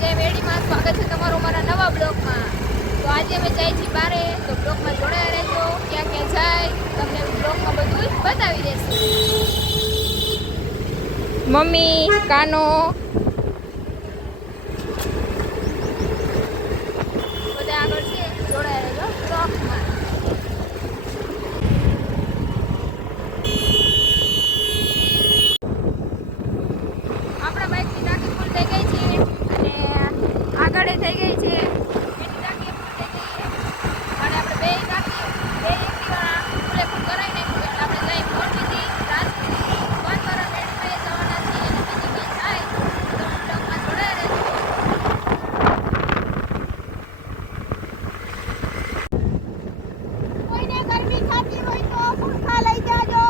જય મેડીમાં સ્વાગત છે તમારું અમારા નવા બ્લોગમાં. તો આજે અમે જઈએ છીએ બારે, તો બ્લોગમાં જોડાયા રહેજો. ક્યાં ક્યાં જાય તમને બ્લોગમાં બધું બતાવી દેશું. મમ્મી, કાનો બધા આગળ છે, જોડાયા રહેજો બ્લોગમાં. આપણા બાઇકની ટાંકી ફૂલ થઈ ગઈ છે અને આગળ થઈ ગઈ છે. એની ટાંકી ફૂલ થઈ ગઈ છે અને આપણે બે ટાંકી બે એક્ટિવા ફૂલે ફૂલ કરાવી નાખ્યું. એટલે આપણે જઈ મોરબીથી રાજકોટથી બંધવાળા મેળવીએ જવાના છીએ અને બીજી કંઈ થાય તો બ્લોગમાં જોડાયા રહેજો. કોઈને ગરમી થતી હોય તો પંખા લઈ જાજો.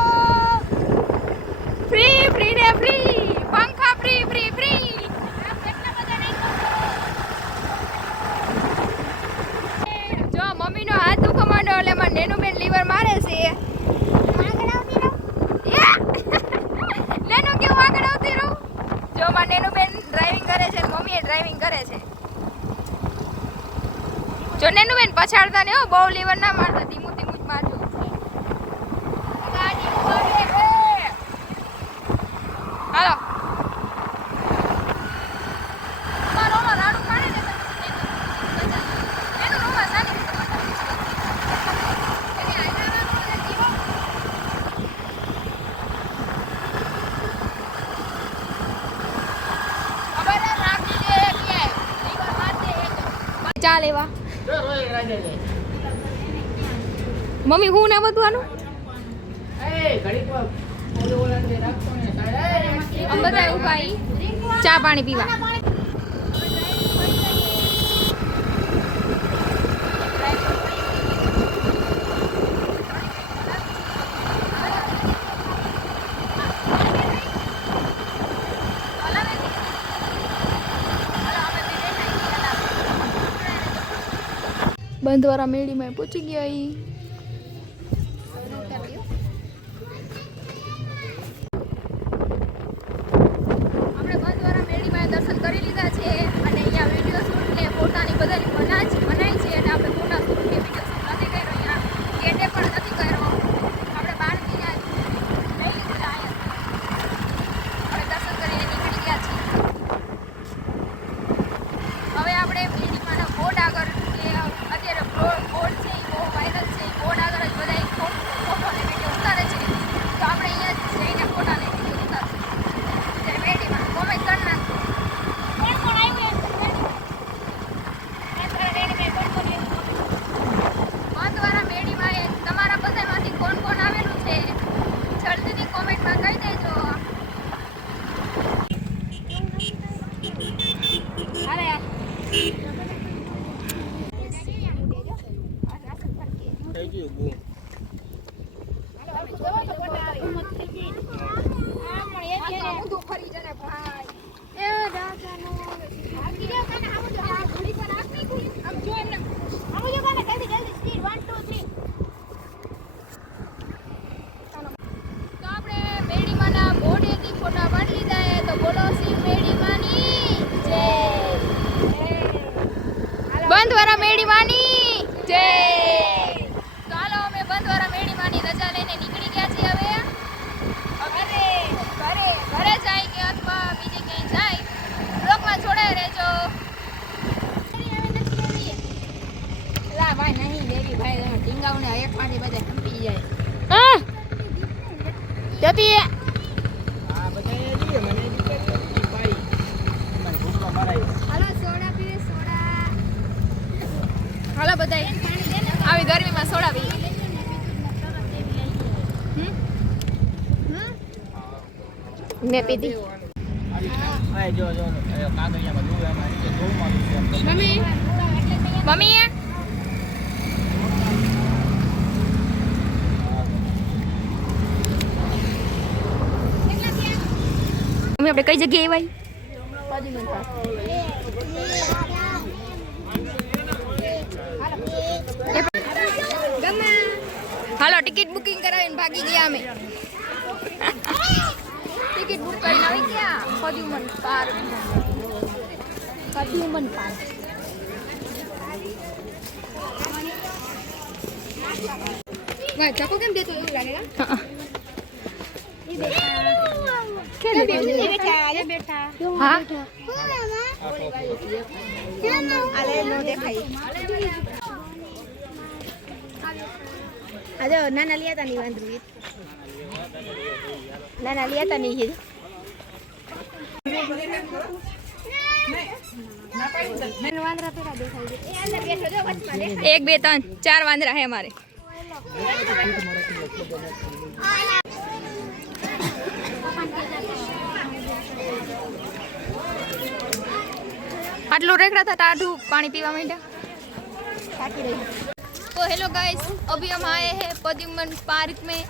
ફ્રી ફ્રી ને ફ્રી પંખા ફ્રી ફ્રી ફ્રી. કેટલા બધા નહીં જો મમ્મીનો હાથ દુખો માંડો એટલે મારે નેનુબેન લીવર મારે છે. નેનુ કેવું આગળ આવતી રહું. જો મારે નેનુબેન ડ્રાઇવિંગ કરે છે, મમ્મી એ ડ્રાઇવિંગ કરે છે. જો નેનુબેન પછાડતા ને હો, બહુ લીવર ના મારતા, ધીમું ધીમું જ મારજો. ગાડી ઉભી છે. હાલો મારો ઓલો રાડું પાડે ને તો એનું રોવા સાની રીતે બતાવી છે. એની આઈના રોવા જીવો ખબર રાખી દે કે લીવર મારતે એક ચા લેવા મમ્મી હું ના બધું આનું અમે બધા ઉભા ચા પાણી પીવા. બંધવાળા મેળીમાં પહોંચી ગયા. આપણે બંધવાળા મેળીમાં દર્શન કરી લીધા છે અને અહીંયા વિડીયો શૂટ ને ફોટાની બધાની મનાઈ છે એટલે આપણે ફોટા શૂટ કે વિડીયો શૂટ નથી કર્યો. અહીંયા ગેટે પણ નથી કર્યો. આપણે બહારથી નહીં લીધા આપણે દર્શન કરીને નીકળી ગયા છીએ. હવે આપણે મેળીમાંના બોર્ડ આગળ અત્યારે બોર્ડ છે એ બહુ વાયરલ છે. બોર્ડ આગળ જ બધા ફોટો ને વિડીયો ઉતારે છે. તો આપણે અહીંયા જઈને ફોટા ને વિડીયો ઉતારશું. જય મેડીમાં કોમેન્ટ કરી નાખજો. કોણ કોણ આવ્યું બંધવાળા મેડીમાં તમારા બધામાંથી કોણ કોણ આવેલું છે જલ્દીથી કોમેન્ટમાં કહી દેજો. અરે બંધવાળા મેળીમાંની જય. તો હાલો અમે બંધવાળા મેળીમાંની રજા લઈને નીકળી ગયા છીએ. હવે ઘરે જાય કે અથવા બીજે ક્યાંય જાય બ્લોગમાં જોડાઈ રહેજો. લા ભાઈ નહીં દેવી ભાઈ ઢીંગાઓને એક માંથી બધા કંપી જાય. હા જતી હા બધા મને ભાઈ મને ભૂખ મરાય. હાલો સોડા પીવે સોડા. હાલો બધા આવી ગરમીમાં સોડા પી. મેં પીધી. મમ્મી મમ્મી આપણે કઈ જગ્યાએ આવ્યા? હાલો ટિકિટ બુકિંગ કરાવીને ભાગી ગયા અમે. ટિકિટ બુક કરીને આવી ગયા. ખોદ્યું મને પાર હ્યુમન પાર્ક વાહ ચકો કેમ દેતો એવું લાગે હા બેઠા હા આલે નો દેખાય આજે નાના લિયા તા ની વાંદરી નાના લિયા તા ની હી વાંદરા પેલા દેખાય એ અંદર બેઠો જો વચમાં દેખાય 1 2 3 4 વાંદરા હે અમારે आटलू रेखड़ा था टाढू पानी पीवा માંડ્યા ताकी रही तो हेलो गाइस अभी हम आए हैं पद्मन पार्क में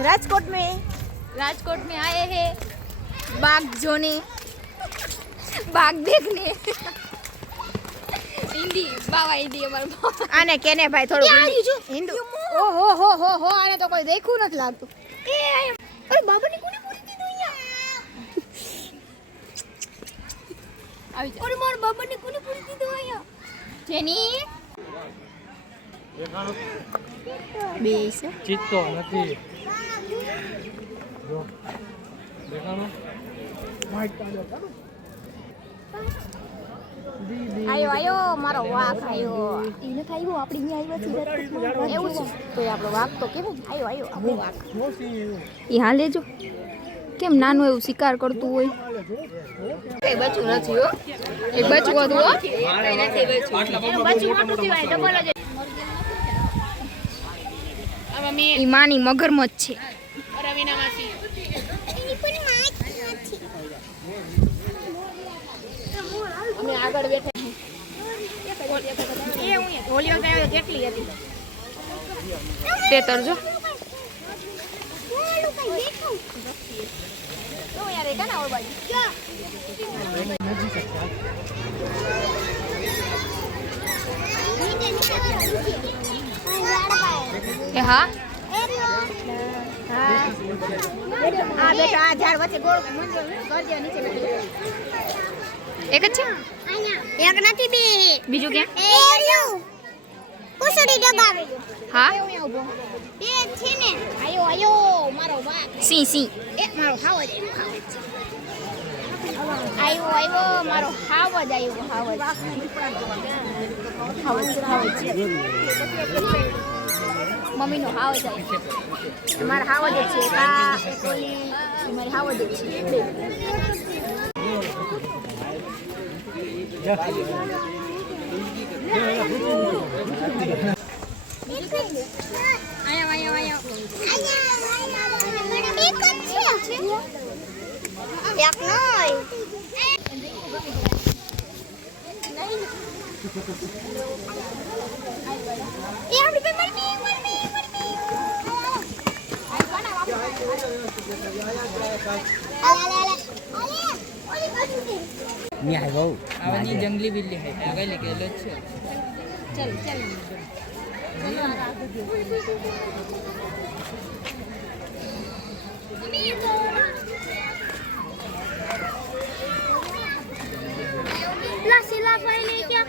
राजकोट में आए हैं बाघ जोने बाघ देखने हिंदी बाबा हिंदी हमारे आने केने भाई થોડું हिंदू ओ हो आने तो कोई देखू નથી લાગતું એ અરે બાબા ની કોને પૂરી દીધું અહીંયા આવી જા અરે માર બાબા ની કોને પૂરી દીધું અહીંયા જેની બેસ ચિત્તો નથી જો દેખાણો આયો મારો વાઘ આયો ઈને ખાયો આપડી ન્યા આવ્યો છે એવું છે તો આપણો વાઘ તો કેવો આયો આપણો વાઘ ઈ હાલે જો કેમ નાનું એવું શિકાર કરતું હોય કઈ બચું નથી હો એક બચવું હતું હો કઈ નથી બચું એમ બચું મોટું કહેવાય ડબલ જ આ મમ્મી ઈ માની મગરમચ્છ છે રવિના માસી એની પણ માસી નથી અમે આગળ બેઠા એ હું હોલિયો ગયો કેટલી હતી તે તરજો તો યાર એ કના ઓર બાજુ એ હા આ બેટા આ ઝાડ વચ્ચે ગોળ કરજો નીચે એક જ છે એક નથી બે બીજું ક્યાં કુસડી દબાવે હા એ છે ને આયો મારો વાઘ સી સી એ મારો હાવજ આયો મારો હાવજ મમ્મીનો હાવ જાય મારા હાવજ છે આ એક ઓલી મારી હાવજ છે આયો એક નોય એ આપડી પે મરમી આવની જંગલી બિલ્લી હે આગળ લેકે લો છે चल ला सिला पहले क्या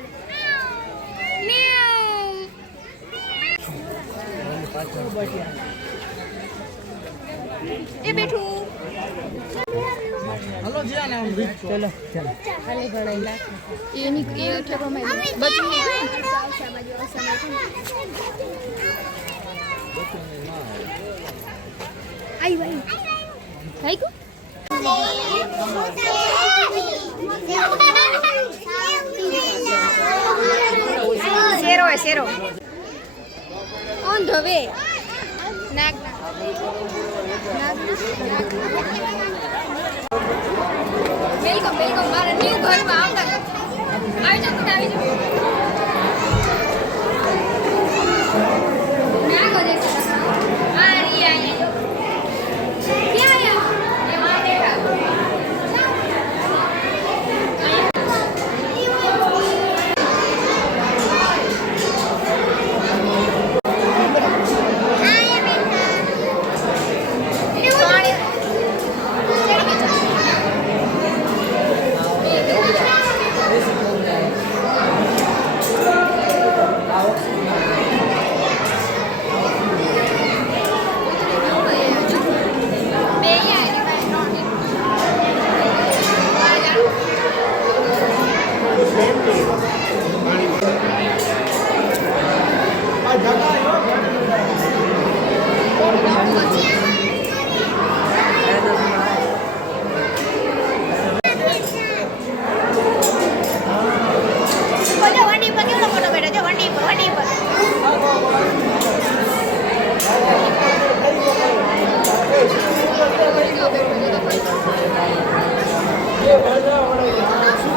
ए बैठू हेलो जी आना चलो खाली गणाइला એની એ ઠેકવામાં બચી आई भाई થઈ ગયું शेरो है शेरो ઓન ધ વે नाग વેલકમ મારા ન્યુ ઘરમાં આવતા આવી જાઓ પણ આવી જાઓ ના ગો દેખો આ રહી આયા ક્યાં આયા એ માં દેખા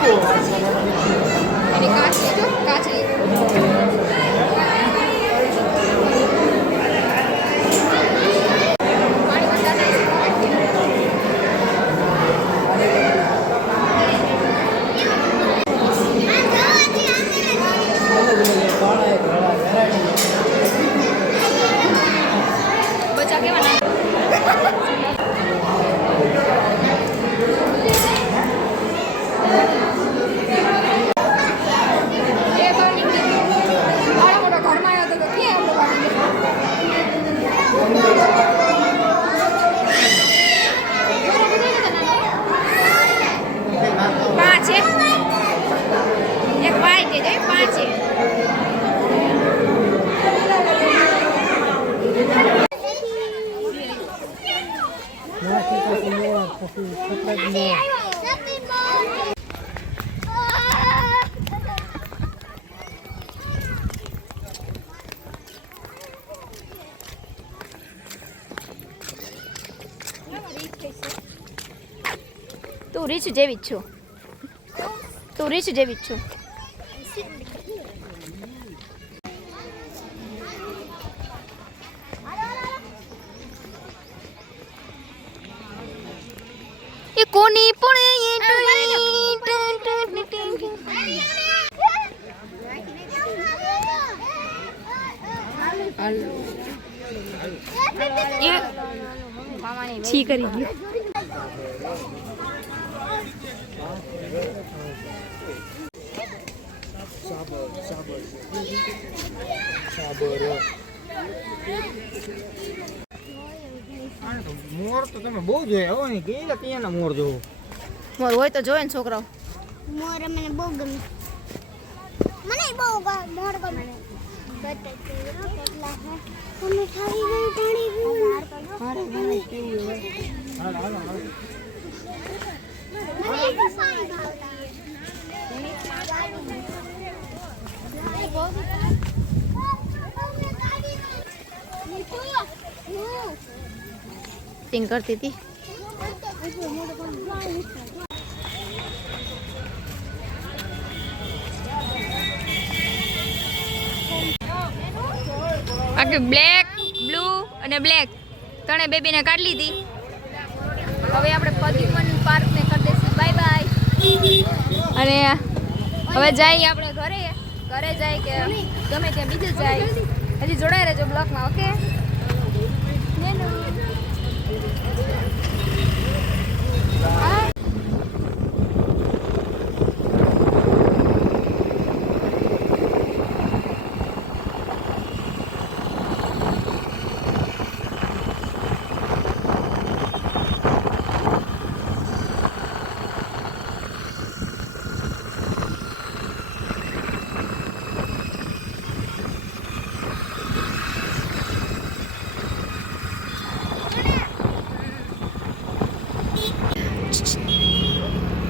એની કાચલી જો કાચલી પાણી વધારે બચા કેવા ના તું રીચ જેવી જ છું તું રીચ જેવી જ છું એ કોની પણ છી કરી ગયું મોર તો તમે બહુ જોયા હો ને કે ક્યાંના મોર જોવો મોર હોય તો જોવે ને છોકરાઓ મોર મને બહુ ગમે મને બહુ મોર ગમે કેટલા હે તમે ખાવી ગઈ પાણી હાલ મને એક પાણી ભાવતા ટિંગ કરતી હતી આખી બ્લેક બ્લુ અને બ્લેક ત્રણે બેબીને કાઢી લીધી હવે આપણે પદ્યુમન પાર્કને કરી દઈશું બાય બાય અને હવે જઈએ આપણે ઘરે જાય કે ગમે ત્યાં બીજે જાય હજી જોડાઈ રહેજો બ્લોગમાં ઓકે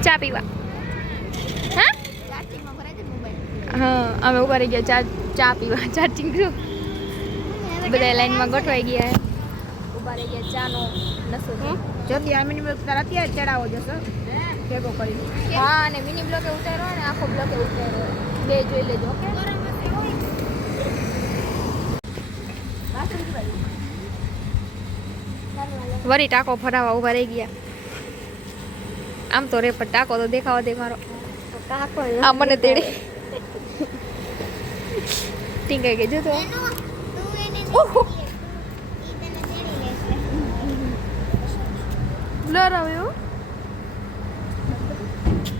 ચા પીવા હા હા અમે ઉભા રહી ગયા ચા પીવા ચાર્જિંગ શું બધા લાઈનમાં ગોઠવાઈ ગયા ઉભા રહી ગયા ચાનો નસો જલ્દી આ મિનિમમ તારા અત્યારે ચડાવો જશો ભેગો કરી હા અને મિની બ્લોકે ઉતાર્યો ને આખો બ્લોકે ઉતાર્યો બે જોઈ લેજો ઓકે વરી ટાંકો ફરાવા ઉભા રહી ગયા આમ તો રે પણ ટાંકો તો દેખાવા દે મારો આ મને તેડે ટીંગાઈ ગઈ જો તો બ્લર આવ્યો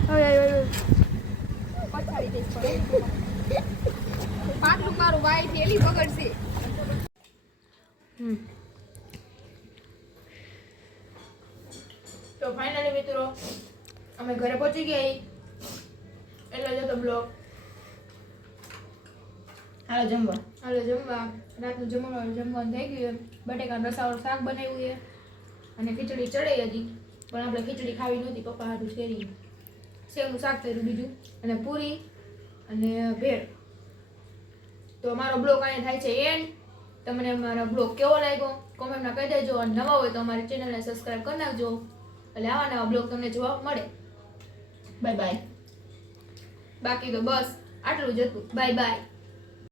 હવે પછાડી દઈશ પાટલું મારું વાઈ થેલી બગડશે તો ફાઇનલી મિત્રો અમે ઘરે પહોંચી ગયા એટલે જો તો બ્લોગ હાલો જમવા રાતનું જમવાનું થઈ ગયું બટેકાનું રસાવાળું શાક બનાવ્યું છે અને ખીચડી ચડાઈ હતી પણ આપણે ખીચડી ખાવી નહોતી પપ્પા હાટું શેરી સેવનું શાક કર્યું બીજું અને પૂરી અને ભેળ તો અમારો બ્લોગ અહીંયા થાય છે એન્ડ તમને અમારો બ્લોગ કેવો લાગ્યો કોમેન્ટમાં કહી દેજો અને નવા હોય તો અમારી ચેનલને સબસ્ક્રાઈબ કરી નાખજો એટલે આવા નવા બ્લોગ તમને જોવા મળે બાય બાય બાકી તો બસ આટલું જ હતું. Bye bye.